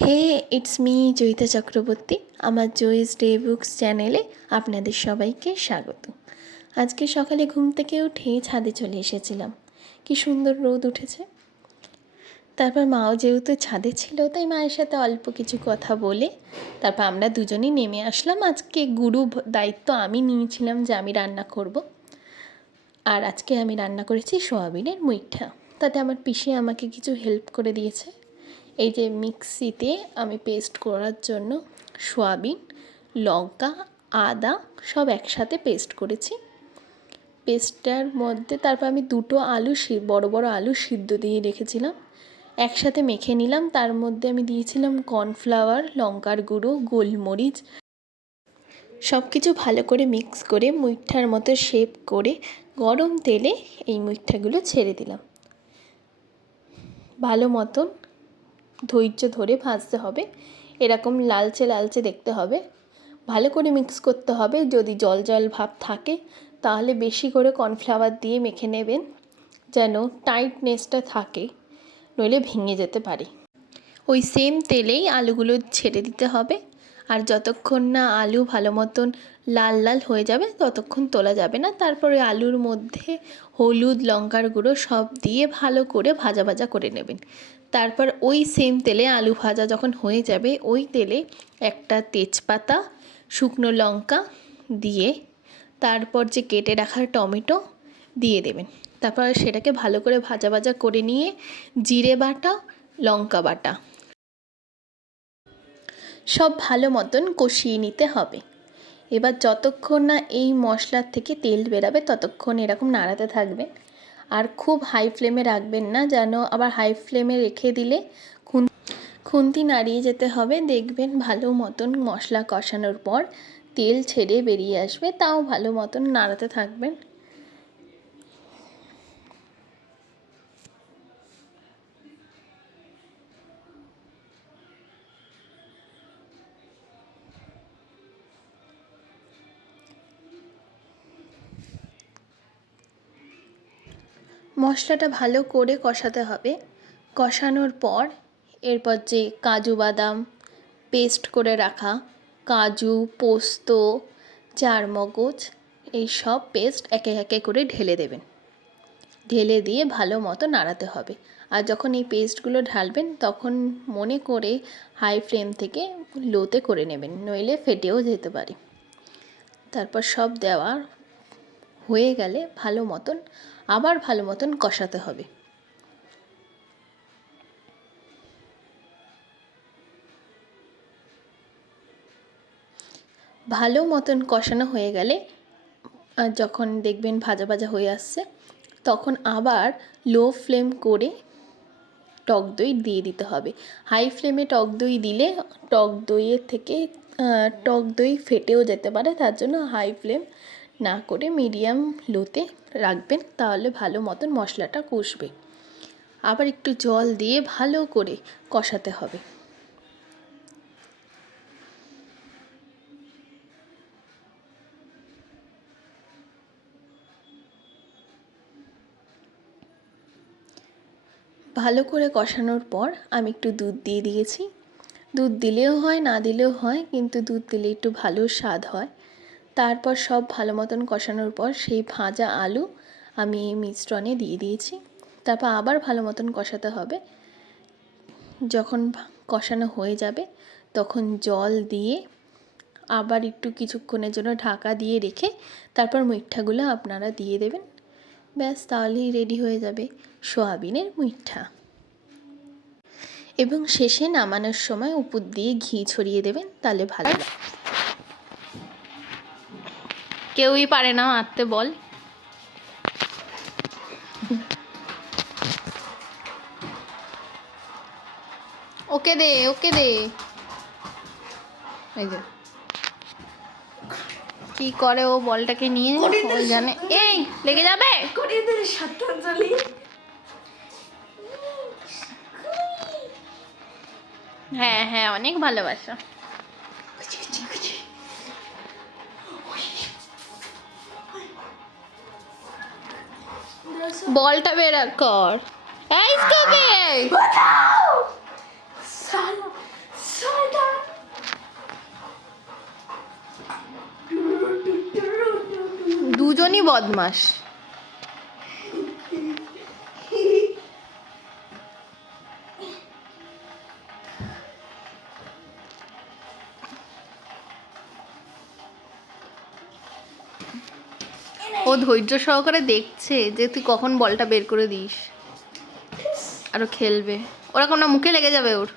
Hey, it's me Joyita Chakraborty. আমার জয়িস day books চ্যানেলে আপনাদের সবাইকে স্বাগত। আজকে সকালে ঘুম থেকে উঠে ছাদে চলে এসেছিলাম। কি সুন্দর রোদ উঠেছে। তারপর মাও যেহেতু ছাদে ছিল, তাই মায়ের সাথে অল্প কিছু কথা বলে তারপর আমরা দুজনেই নেমে আসলাম। আজকে গুরু দায়িত্ব আমি নিয়েছিলাম যে আমি রান্না করব। আর আজকে আমি রান্না করেছি সোয়াবিনের মুইঠা। তাতে আমার পিসি আমাকে কিছু হেল্প করে দিয়েছে। এই যে মিক্সিতে আমি পেস্ট করার জন্য সোয়াবিন, লঙ্কা, আদা সব একসাথে পেস্ট করেছি। পেস্টটার মধ্যে তারপর আমি দুটো আলু বড় বড় আলু সিদ্ধ দিয়ে রেখেছিলাম, একসাথে মেখে নিলাম। তার মধ্যে আমি দিয়েছিলাম কর্নফ্লাওয়ার, লঙ্কার গুঁড়ো, গোলমরিচ, সব কিছু ভালো করে মিক্স করে মুইঠার মতো শেপ করে গরম তেলে এই মুইঠাগুলো ছেড়ে দিলাম। ভালো মতন ধৈর্য ধরে ভাজতে হবে, এরকম লালচে লালচে দেখতে হবে। ভালো করে মিক্স করতে হবে। যদি জল জল ভাব থাকে তাহলে বেশি করে কর্নফ্লাওয়ার দিয়ে মেখে নেবেন, যেন টাইটনেসটা থাকে, নইলে ভেঙে যেতে পারে। ওই সেম তেলেই আলুগুলো ছেড়ে দিতে হবে। আর যতক্ষণ না আলু ভালো মতন লাল লাল হয়ে যাবে ততক্ষণ তোলা যাবে না। তারপরে আলুর মধ্যে হলুদ, লঙ্কার গুঁড়ো সব দিয়ে ভালো করে ভাজা ভাজা করে নেবেন। তারপর ওই সেম তেলে আলু ভাজা যখন হয়ে যাবে, ওই তেলে একটা তেজপাতা, শুকনো লঙ্কা দিয়ে তারপর যে কেটে রাখা টমেটো দিয়ে দেবেন। তারপর সেটাকে ভালো করে ভাজা ভাজা করে নিয়ে জিরে বাটা, লঙ্কা বাটা সব ভালো মতন কষিয়ে নিতে হবে। এবার যতক্ষণ না এই মশলার থেকে তেল বেরাবে ততক্ষণ এরকম নাড়াতে থাকবেন। আর খুব হাই ফ্লেমে রাখবেন না, যেন আবার হাই ফ্লেমে রেখে দিলে খুন্তি নাড়িয়ে যেতে হবে। দেখবেন ভালো মতন মশলা কষানোর পর তেল ছেড়ে বেরিয়ে আসবে, তাও ভালো মতন নাড়াতে থাকবেন। মশলাটা ভালো করে কষাতে হবে। কষানোর পর এরপর যে কাজু বাদাম পেস্ট করে রাখা, কাজু, পোস্ত, চারমগজ, এই সব পেস্ট একে একে করে ঢেলে দেবেন। ঢেলে দিয়ে ভালো মতো নাড়াতে হবে। আর যখন এই পেস্টগুলো ঢালবেন তখন মনে করে হাই ফ্লেম থেকে লোতে করে নেবেন, নইলে ফেটেও যেতে পারে। তারপর সব দেওয়া হয়ে গেলে আবার ভালো মতন কষাতে হবে। ভালো মতন কষানো হয়ে গেলে যখন দেখবেন ভাজা ভাজা হয়ে আসছে, তখন আবার লো ফ্লেম করে টক দই দিয়ে দিতে হবে। হাই ফ্লেমে টক দই দিলে টক দইয়ের থেকে টক দই ফেটেও যেতে পারে। তার জন্য হাই ফ্লেম না করে মিডিয়াম লোতে রাখবেন, তাহলে ভালো মতন মশলাটা কষবে। আবার একটু জল দিয়ে ভালো করে কষাতে হবে। ভালো করে কষানোর পর আমি একটু দুধ দিয়ে দিয়েছি। দুধ দিলেও হয়, না দিলেও হয়, কিন্তু দুধ দিলে একটু ভালো স্বাদ হয়। তারপর সব ভালো মতন কষানোর পর সেই ভাজা আলু আমি এই মিশ্রণে দিয়ে দিয়েছি। তারপর আবার ভালো মতন কষাতে হবে। যখন কষানো হয়ে যাবে তখন জল দিয়ে আবার একটু কিছুক্ষণের জন্য ঢাকা দিয়ে রেখে তারপর মুইঠাগুলো আপনারা দিয়ে দেবেন। ব্যাস, তাহলেই রেডি হয়ে যাবে সোয়াবিনের মুইঠা। এবং শেষে নামানোর সময় উপর দিয়ে ঘি ছড়িয়ে দেবেন, তাহলে ভালো লাগে। কেউই পারে না মারতে বল। ওকে দে, ওকে দে। এই যে কি করে ও বলটাকে নিয়ে, ও জানে। এই লেগে যাবে। হ্যাঁ হ্যাঁ, অনেক ভালোবাসা। বলটা বের কর। এই স্কুবি, দুজনই বদমাস। ও ধৈর্য সহকারে দেখছে যে তুই কখন বলটা বের করে দিস, আরো খেলবে। ওরকম না, মুখে লেগে যাবে ওর।